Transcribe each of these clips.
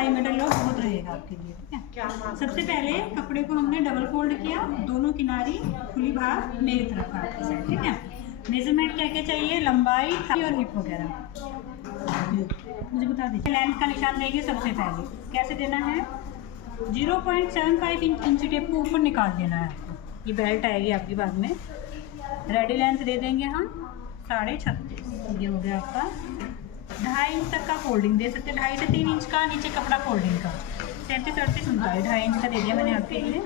2.5 metre लो, बहुत रहेगा आपके लिए। ठीक है, सबसे पहले कपड़े को हमने डबल फोल्ड किया, दोनों किनारी खुली भाग मेरी तरफ आपकी साइड। ठीक है, मेजरमेंट क्या क्या चाहिए, लंबाई और हिप वगैरह मुझे बता दीजिए। लेंथ का निशान देंगे सबसे पहले, कैसे देना है, 0.75 इंच टेप को ऊपर निकाल देना है आपको। ये बेल्ट आएगी आपकी बाद में। रेडी लेंथ दे देंगे हम 36.5, ये हो गया आपका। 2.5 इंच तक का फोल्डिंग दे सकते हैं, 2.5 से 3 इंच का नीचे कपड़ा फोल्डिंग का। 37-38 उनका 2.5 इंच का दे दिया मैंने आपके लिए।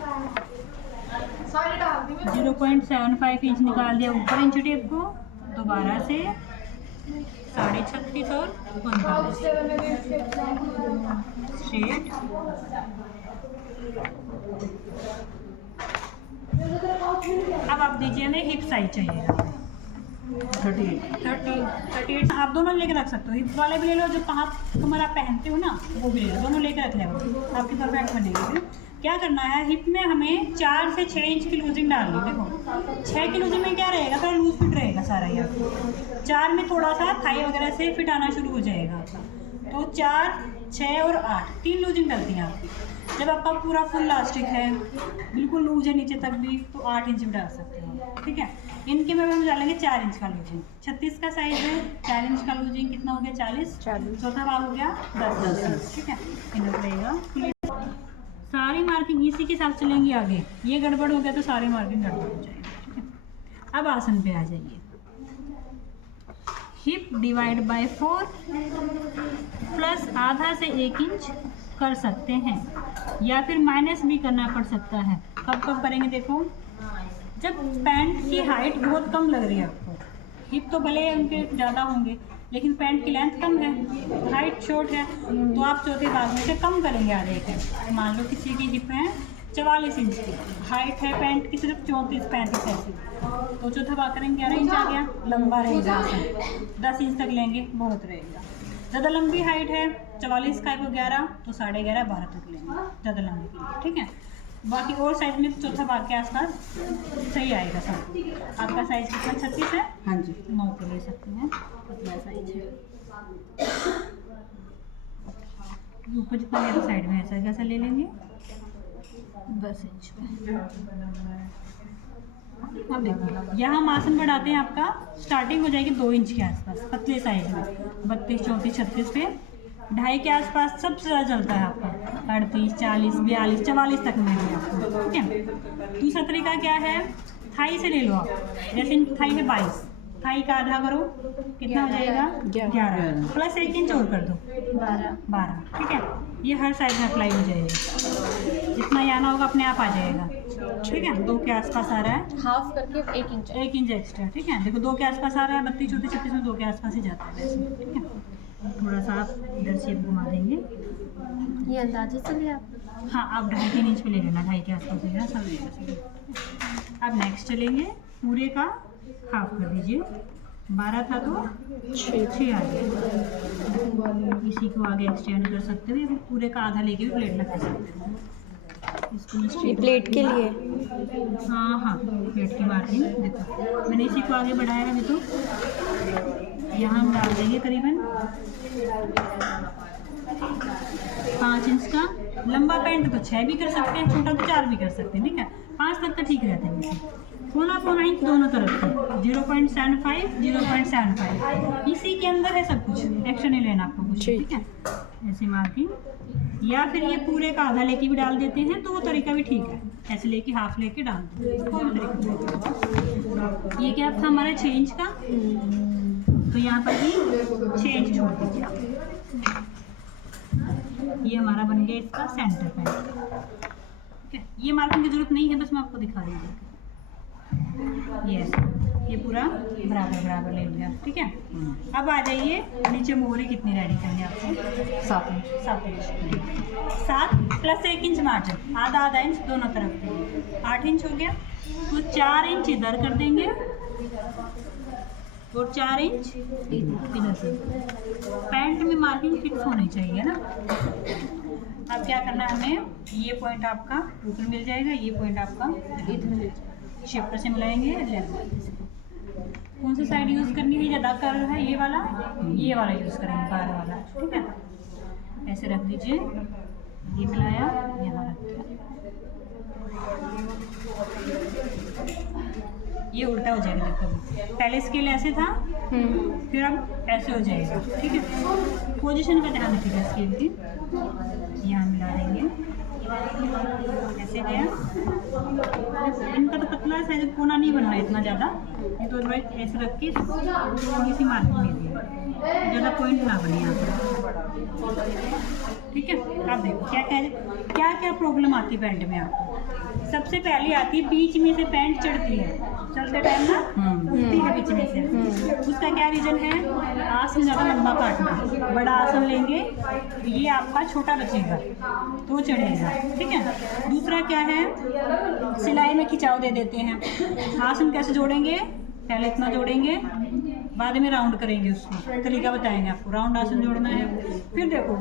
0.75 इंच निकाल दिया ऊपर इंच टेप को, दोबारा से 36.5 और 39 स्ट्रेट। अब आप दीजिए, हमें हिप साइज चाहिए 38। आप दोनों लेके रख सकते हो, हिप वाले भी ले लो, जो कमर आप पहनते हो ना वो भी ले लो, दोनों लेके रख लो, आपकी परफेक्ट बनेगी। फिर क्या करना है, हिप में हमें 4 से 6 इंच की लूजिंग डालनी है। देखो 6 की लूजिंग में क्या रहेगा, थोड़ा लूज फिट रहेगा सारा ये आपको। 4 में थोड़ा सा थाई वगैरह से फिट आना शुरू हो जाएगा आपका। तो 4, 6 और 8 3 लूजिंग डलती हैं आपकी। जब आपका पूरा फुल इलास्टिक है, बिल्कुल लूज है नीचे तक भी, तो 8 इंच भी डाल सकते हैं। ठीक है, इनके में हम डालेंगे 4 इंच का लूजिंग। 36 का साइज है, 4 इंच का लूजिंग कितना हो गया, 40। चौथा भाग हो गया 10। ठीक है, इनर रहेगा। सारी मार्किंग इसी के हिसाब से चलेंगी आगे। ये गड़बड़ हो गया तो सारी मार्किंग गड़बड़ हो जाएगी। ठीक है, अब आसन पे आ जाइए। हिप डिवाइड बाय 4 प्लस आधा से 1 इंच कर सकते हैं, या फिर माइनस भी करना पड़ सकता है। कब कब करेंगे, देखो जब पैंट की हाइट बहुत कम लग रही है आपको। हिप तो भले उनके ज़्यादा होंगे, लेकिन पैंट की लेंथ कम है, हाइट शॉर्ट है, तो आप चौथे भाग में से कम करेंगे आधे के। मान लो किसी की हिप है 44 इंच की, हाइट है पैंट की सिर्फ 34-35 ऐसी, तो चौथा भाग करेंगे 11 इंच आ गया। लंबा रहेगा, 10 इंच तक लेंगे, बहुत रहेगा। ज़्यादा लंबी हाइट है 44 का, 11 तो 11.5 12 तक लेंगे ज़्यादा लंबी के लिए। ठीक है, बाकी और साइज में चौथा भाग के आसपास सही आएगा सब। आपका साइज कितना, 36 है? हाँ जी, 9 को ले सकते हैं, पतला साइज है। ऊपर जितना मेरे साइड में ऐसा कैसा ले लेंगे 10 इंच में। अब देखो यहाँ हम आसन बढ़ाते हैं, आपका स्टार्टिंग हो जाएगी 2 इंच के आसपास पतले साइज में। 32, 34, 36 पे 2.5 के आसपास सबसे ज़्यादा चलता है आपका। 38, 40, 42, 44 तक में भी आपको। ठीक है, दूसरा तरीका क्या है, थाई से ले लो आप। जैसे थाई है 22, थाई का आधा करो, कितना हो जाएगा 11 प्लस 1 इंच और कर दो 12। ठीक है, ये हर साइड में अप्लाई हो जाएगा, जितना यहाँ ना होगा अपने आप आ जाएगा। ठीक है, 2 के आसपास आ रहा है, हाफ करके 1 इंच एक्स्ट्रा। ठीक है, देखो 2 के आसपास आ रहा है, 32, 34, 36 में 2 के आसपास ही जाता है वैसे। ठीक है, थोड़ा सा आप इधर शेप घुमा देंगे, ये अंदाजे से ले आप। हाँ, आप 2.5-3 इंच पे ले लेना, 2.5 के आसपास लेना सब लेना। अब नेक्स्ट चलेंगे, पूरे का हाफ कर दीजिए। 12 था तो 6 आ गया। इसी को आगे एक्सटेंड कर सकते हो, या फिर पूरे का आधा लेके भी प्लेट लगा सकते हो। इसको ये प्लेट के लिए, हाँ प्लेट की मार्किंग देखो मैंने इसी को आगे बढ़ाया है। देखो यहाँ हम डाल देंगे करीबन 5 इंच का। लंबा पैंट तो 6 भी कर सकते हैं, छोटा तो 4 भी कर सकते हैं। ठीक है, 5 तक तो ठीक रहते हैं। पौना इंच दोनों तरफ से 0.75, 0.75 इसी के अंदर है सब कुछ, एक्शन नहीं लेना आपको कुछ। ठीक है, ऐसी मार्किंग, या फिर ये पूरे का आधा लेके भी डाल देते हैं तो वो तरीका भी ठीक है। ऐसे लेके हाफ लेके डाल दो, कोई भी तरीका। ये क्या था हमारा 6 इंच का, तो यहाँ पर भी 6 इंच छोड़ दीजिए आप। ये हमारा बन गया इसका सेंटर पैंट। ठीक है, ये मार्किंग की जरूरत नहीं है, बस मैं आपको दिखा रही हूँ। ये पूरा बराबर ले लिया। ठीक है, अब आ जाइए नीचे मोहरे कितनी रेडी करनी है आपको, 7 इंच। 7 प्लस 1 इंच मार्जिन, आधा इंच दोनों तरफ के, 8 इंच हो गया। तो 4 इंच इधर कर देंगे और 4 इंच इधर से। पैंट में मार्किंग फिक्स होनी चाहिए ना। अब क्या करना है हमें, ये पॉइंट आपका ऊपर मिल जाएगा, ये पॉइंट आपका इधर शिफ्टर से मिलाएंगे। कौन सी साइड यूज़ करनी है, ज़्यादा कर है ये वाला यूज़ करेंगे, बाहर वाला। ठीक है, ऐसे रख दीजिए, ये मिलाया, यहाँ रख दिया, ये उल्टा हो जाएगा। देखो पहले स्केल ऐसे था, फिर अब ऐसे हो जाएगा। ठीक है, पोजीशन का ध्यान रखिएगा स्केल की। यहाँ मिला देंगे, ऐसे गया। इनका तो पतला साइज, कोना नहीं बनना है इतना ज़्यादा, ये तो ऐसे रख के थोड़ी सी मार्किंग दे दी, ज़्यादा पॉइंट ना बने यहाँ पर। ठीक है, आप देखो क्या क्या प्रॉब्लम आती है पैंट में आपको। सबसे पहले आती है बीच में से पैंट चढ़ती है, चलते टाइम ना उठती है बीच में से। उसका क्या रीज़न है? आसन ज़्यादा लंबा काटना। बड़ा आसन लेंगे ये आपका छोटा बचेगा तो चढ़ेगा। ठीक है, दूसरा क्या है, सिलाई में खिंचाव दे देते हैं। आसन कैसे जोड़ेंगे? पहले इतना जोड़ेंगे, बाद में राउंड करेंगे, उसको तरीका बताएंगे आपको। राउंड आसन जोड़ना है। फिर देखो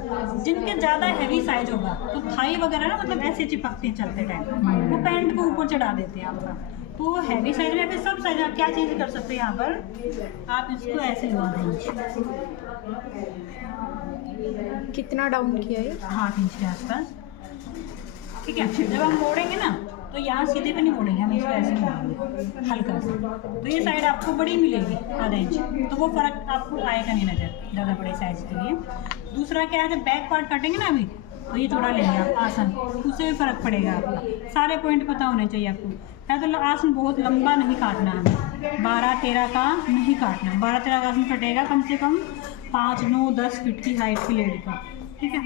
जिनके ज़्यादा हैवी साइज होगा तो थाई वगैरह ना मतलब ऐसे चिपकते हैं चलते टाइम, वो पैंट को ऊपर चढ़ा देते हैं आपका। तो हैवी साइज में फिर सब साइज आप क्या चेंज कर सकते हैं यहाँ पर, आप इसको ऐसे लगा देंगे। कितना डाउन किया है? 1/2 इंच के आसपास। ठीक है, जब हम मोड़ेंगे ना तो यहाँ सीधे पे नहीं मोड़ेंगे, हम इसको ऐसे मोड़ेंगे हल्का सा, तो ये साइड आपको बड़ी मिलेगी 1/2 इंच, तो वो फ़र्क आपको आएगा नहीं नज़र ज़्यादा बड़े साइज़ के लिए। दूसरा क्या है, जब बैक पार्ट काटेंगे ना अभी, तो ये जोड़ा लेंगे आप आसन, उससे भी फ़र्क पड़ेगा आपका। सारे पॉइंट पता होने चाहिए आपको। है तो आसन बहुत लंबा नहीं काटना हमें, 12-13 का नहीं काटना। 12-13 का आसन कटेगा कम से कम 5, 9, 10 फीट की हाइट की लेडी का। ठीक है,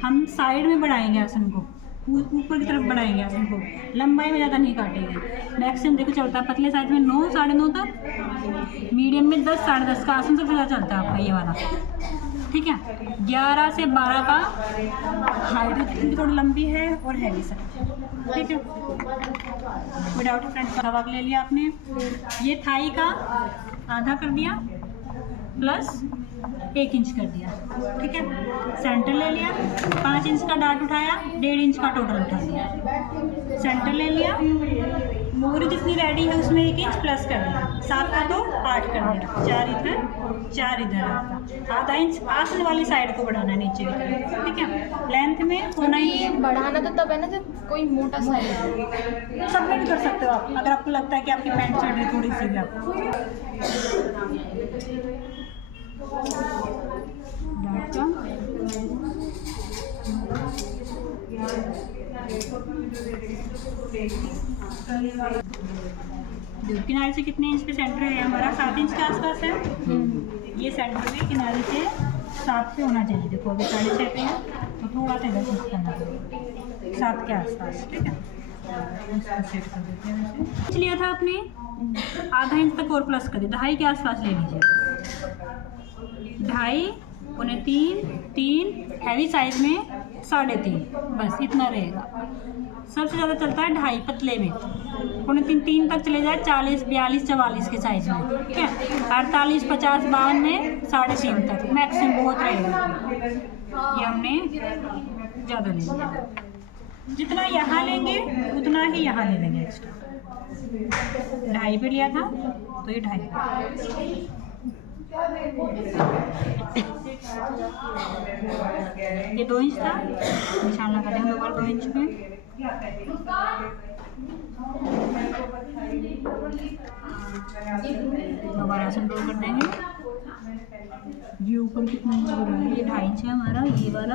हम साइड में बढ़ाएंगे आसन को, ऊपर की तरफ बढ़ाएंगे आसन को, लंबाई में ज़्यादा नहीं काटेंगे। मैक्सिमम देखो चलता है पतले साइज में 9, 9.5 तक, मीडियम में 10, 10.5 का आसन सबसे ज़्यादा चलता है आपका ये वाला। ठीक है, 11 से 12 का हाइट थोड़ी लंबी है और हैवी साइज। ठीक है, विदाउट फ्रंट का हवा ले लिया आपने। ये थाई का आधा कर दिया प्लस 1 इंच कर दिया। ठीक है, सेंटर ले लिया, 5 इंच का डार्ट उठाया, 1.5 इंच का टोटल उठा दिया। सेंटर ले लिया, मोरी जितनी रेडी है उसमें 1 इंच प्लस कर दिया, 7 का तो 8 कर दिया, 4 इधर 4 इधर। 1/2 इंच आसन वाली साइड को बढ़ाना है नीचे की तरफ। ठीक है, लेंथ में होना ही बढ़ाना तो तब है ना जब कोई मोटा साइज सब में भी कर सकते हो आप, अगर आपको लगता है कि आपकी पैंट चढ़ रही थोड़ी सी भी आपको। किनारे से कितने इंच पे सेंटर है हमारा? 7 इंच के आसपास है। ये सेंटर पे किनारे से 7 पे होना चाहिए। देखो अभी 6.5 पे है तो थोड़ा सा 10 इंच करना चाहिए, 7 के आसपास। ठीक है, इसको सेट कर देते हैं। वैसे लिया था आपने 1/2 इंच तक और प्लस कर दिया, 2.5 के आसपास ले लीजिए। 2.5, 3, 3 हैवी साइज में 3.5, बस इतना रहेगा। सबसे ज़्यादा चलता है 2.5 पतले में, 3, 3 तक चले जाए 40, 42, 44 के साइज में। ठीक है, 48, 50, 52 में 3.5 तक मैक्सिमम बहुत रहेगा। ये हमने ज़्यादा ले लिया, जितना यहाँ लेंगे उतना ही यहाँ ले लेंगे एक्स्ट्रा। 2.5 पे लिया था तो ये 2.5। ये 2 इंच था, निशान लगा देंगे दोबारा 2 इंच में। दोबारा आसन रोल कर देंगे। ये ऊपर कितना हो रहा है? ये 2.5 इंच है हमारा, ये वाला,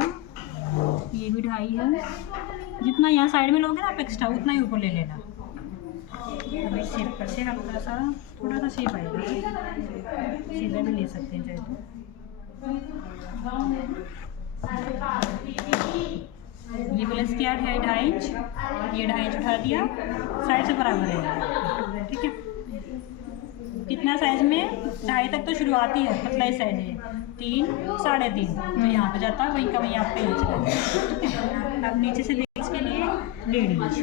ये भी 2.5 है। जितना यहाँ साइड में लोगे ना आप एक्स्ट्रा, उतना ही ऊपर ले लेना। अभी शेप कर से हल्का सा थोड़ा सा शेप आएगा, सीधा भी ले सकते हैं चाहे तो। ये प्लस किया 2.5 इंच, ये 2.5 इंच उठा दिया, साइड से बराबर है। ठीक है, कितना साइज में? 2.5 तक तो शुरुआती है, पतला ही साइज है। 3, 3.5 तो यहाँ पे जाता है, वहीं का वहीं आप पे इंच है। अब नीचे से इंच के लिए 1.5 इंच।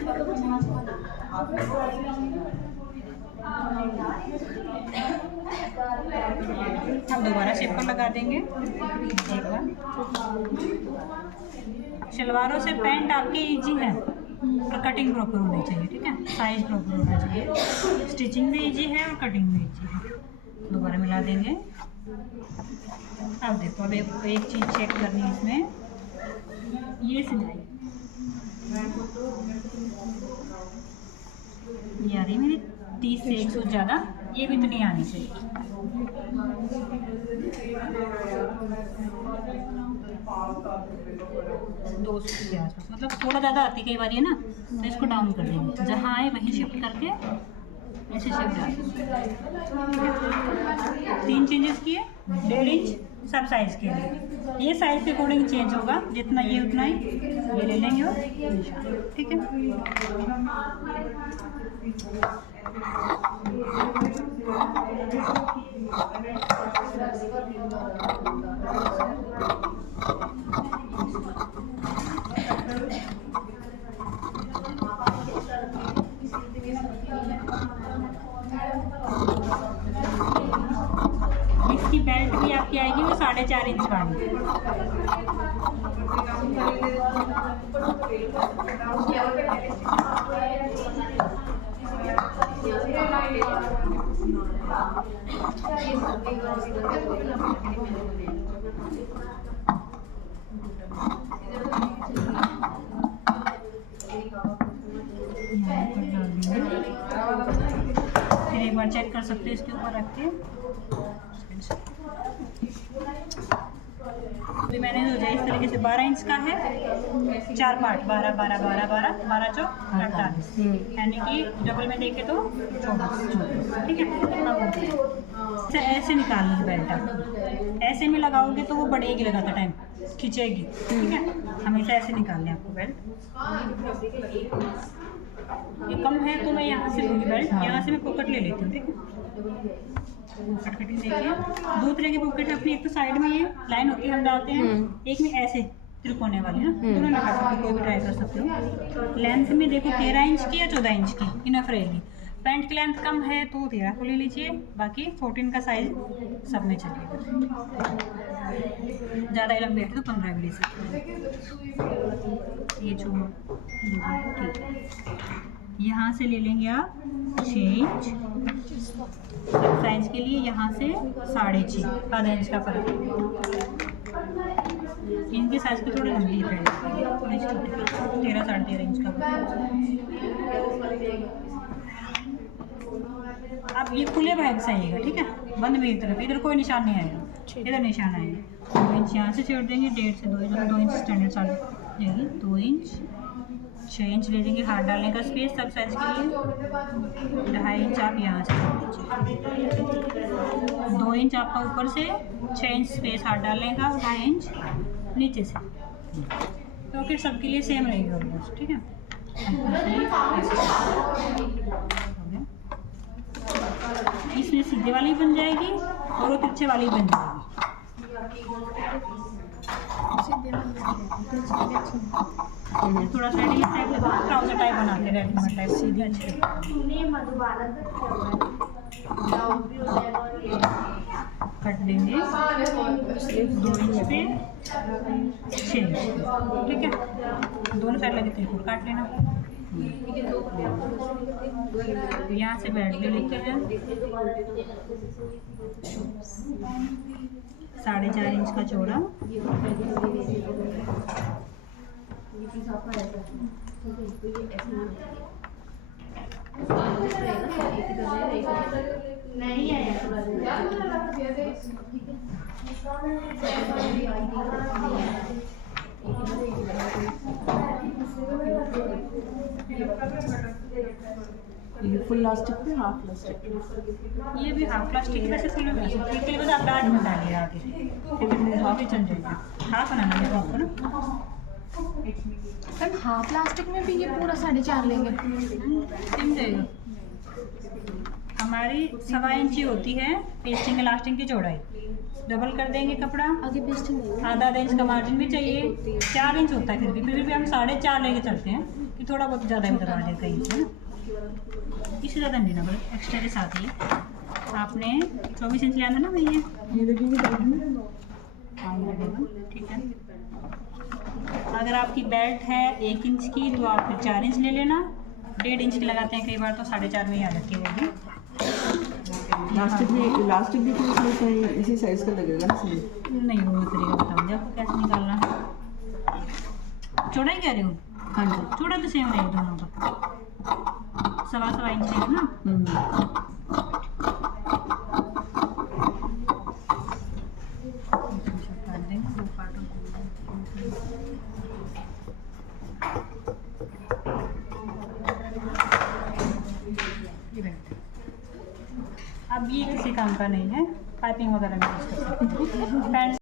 अब दोबारा शेप पर लगा देंगे एक बार। शलवारों से पैंट आपकी इजी है और कटिंग प्रॉपर होनी चाहिए। ठीक है, साइज प्रॉपर होना चाहिए, स्टिचिंग भी इजी है और कटिंग भी इजी है। दोबारा मिला देंगे। अब देखो, अब एक चीज़ चेक करनी है इसमें, ये सिलाई ये आ रही मेरी 30 से 100 ज़्यादा, ये भी इतनी आनी चाहिए। दो सौ के आसपास, मतलब थोड़ा ज़्यादा आती कई बार है ना, तो इसको डाउन कर देंगे, जहाँ आए वहीं शिफ्ट करके ऐसे शिफ्ट डाल। 3 चेंजेस किए, 1.5 इंच सब साइज़ के लिए। ये साइज़ के अकॉर्डिंग चेंज होगा, जितना ये उतना ही ये ले लेंगे और निशान, ठीक है। इसकी बेल्ट भी आपकी आएगी वो 4.5 इंच वाली। फिर एक बार चेक कर सकते हैं इसके ऊपर रख के। अभी मैंने जो है इस तरीके से 12 इंच का है, 4 पार्ट 12 12 12 12 12 चौक 48, यानी कि डबल में देखे तो 24, ठीक है। तो ऐसे निकालनी है बेल्ट आपको, ऐसे में लगाओगे तो वो बढ़ेगी लगातार टाइम खींचेगी, ठीक है। हमेशा ऐसे निकालने आपको बेल्ट। ये कम है तो मैं यहाँ से लूँगी बेल्ट, यहाँ से मैं पॉकेट ले लेती हूँ, ठीक है। पॉकेट कटिंग देखिए, 2 तरह की पॉकेट है अपनी, एक तो साइड में ये लाइन होती है हम डालते हैं, एक में ऐसे त्रिकोने वाली ना, दोनों लगा सकते हो, कोई भी ट्राई कर सकते हो। लेंथ में देखो 13 इंच की या 14 इंच की इनफ रहेगी। पैंट की लेंथ कम है तो 13 को ले लीजिए, बाकी 14 का साइज सब में चलेगा। ज़्यादा ही लंबी है तो 15 भी ले सकते हैं। ये जो ठीक है, यहाँ से ले लेंगे आप 6 इंच साइज के लिए, यहाँ से 6.5 आधा इंच का फर्क है। इनके साइज की थोड़ी लंबी है, थोड़ी छोटी 13 साढ़े 13 इंच का। अब ये खुले भाग से आएगा, ठीक है, बंद मेरी तरफ, इधर कोई निशान नहीं आएगा, इधर निशान आएगा। 2 इंच यहाँ से छोड़ देंगे, 1.5 से 2 इंच, 2 इंच स्टैंडर्ड साइज लेंगे, 2 इंच 6 इंच ले लेंगे हाथ डालने का स्पेस सब साइज के लिए। 2.5 इंच आप यहाँ से छोड़ दीजिए, 2 इंच आपका ऊपर से, 6 इंच स्पेस हाथ डालने का, 2.5 इंच नीचे से, तो फिर सबके लिए सेम रहेगा ऑलमोस्ट, ठीक है। इसमें सीधे वाली बन जाएगी और वो तिरछे वाली बन जाएगी। थोड़ा सा रेडीमेड टाइप लगा, ट्राउजर टाइप बनाते हैं, रेडीमेड टाइप सीधी अच्छी कट देंगे 2 इंच पे 6 इंच, ठीक है। दोनों साइड लगे त्रिकोण काट लेना। यहाँ से बेल्ट ले लेते हैं 4.5 इंच का चौड़ा, ये फुल लास्टिक पे हाफ लास्टिक, ये भी हाफ प्लास्टिक की वैसे फुल में बना सकते हैं, के लिए बस आप डार्ट में डालिए आगे, फिर हाफ ही चल जाएगा। हाफ बनाना है आपको ना, पर हाफ प्लास्टिक में भी ये पूरा 4.5 लेंगे, सिम जाएगा। हमारी 1.25 इंची होती है पेस्टिंग इलास्टिक की चौड़ाई, डबल कर देंगे कपड़ा, आगे पेस्टिंग आधा इंच का मार्जिन भी चाहिए, 4 इंच होता है, फिर भी हम 4.5 लेके चलते हैं कि थोड़ा बहुत ज़्यादा भी दबा दें कहीं से ना, इससे ज़्यादा नहीं ना, बल्कि एक्स्ट्रा के साथ ही आपने 24 इंच लिया था ना भैया, ये देखेंगे ठीक है। अगर आपकी बेल्ट है 1 इंच की तो आप फिर 4 इंच ले लेना, 1.5 इंच की लगाते हैं कई बार तो 4.5 में ही आ जाती है वो भी। लास्टिक भी तो इसी साइज का लगेगा ना, सही नहीं वो तरीका बताऊँगी आपको कैसे निकालना है। चौड़ाई कह रहे हो? हाँ जी। चौड़ा तो सेम रहेगा दोनों का, 1.25 इंच रहेगा ना। काट देंगे, 2 पार्ट हो जाएगा। अब ये किसी काम का नहीं है, पाइपिंग वगैरह में यूज कर सकते हैं। पैंट